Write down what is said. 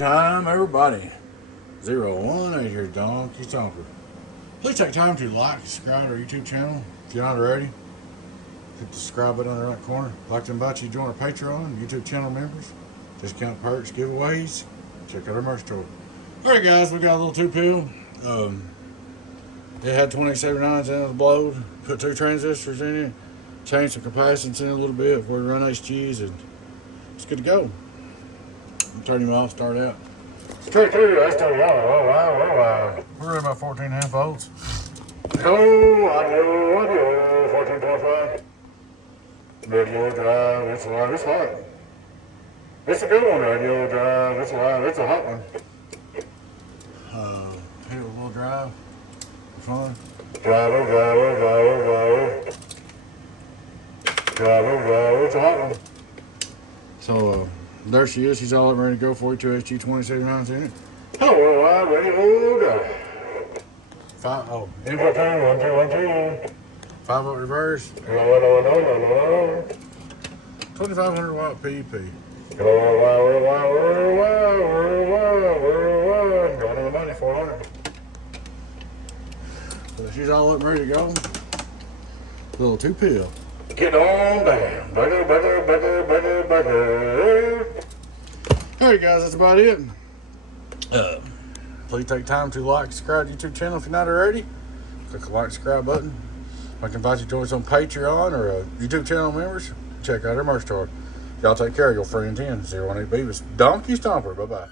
time, everybody. 018 here, Donkey Stomper. Please take time to like, subscribe to our YouTube channel. If you're not already, hit the subscribe button on the right corner. I'd like to invite you to join our Patreon, YouTube channel members. Discount perks, giveaways. Check out our merch store. Alright guys, we got a little 2-pill. It had 2879s in it, the blowed. Put 2 transistors in it. Changed some capacitance in it a little bit before we run HGs, and it's good to go. Turn him off, start out. Straight through, let's turn it on. We're running about 14.5 volts. Audio, 14.5. Radio drive, it's live, it's hot. It's a good one, radio drive, it's live, it's a hot one. Hit it with a little drive, for fun. Driver, it's a hot one. So, there she is. She's all ready to go. 42 HG 27.9s in it. Hello, I'm ready to drive. Input turn, 1, 2, 1, 2. 5-volt reverse. 2500 watt PEP. Going on the money, 400. So she's all up and ready to go. Little 2-pill. Get on down. Better. Alright guys, that's about it. Please take time to like, subscribe to the YouTube channel if you're not already. Click the like, subscribe button. I can invite you to join us on Patreon or YouTube channel members. Check out our merch store. Y'all take care of your friends in 018 Beavis. Donkey Stomper. Bye-bye.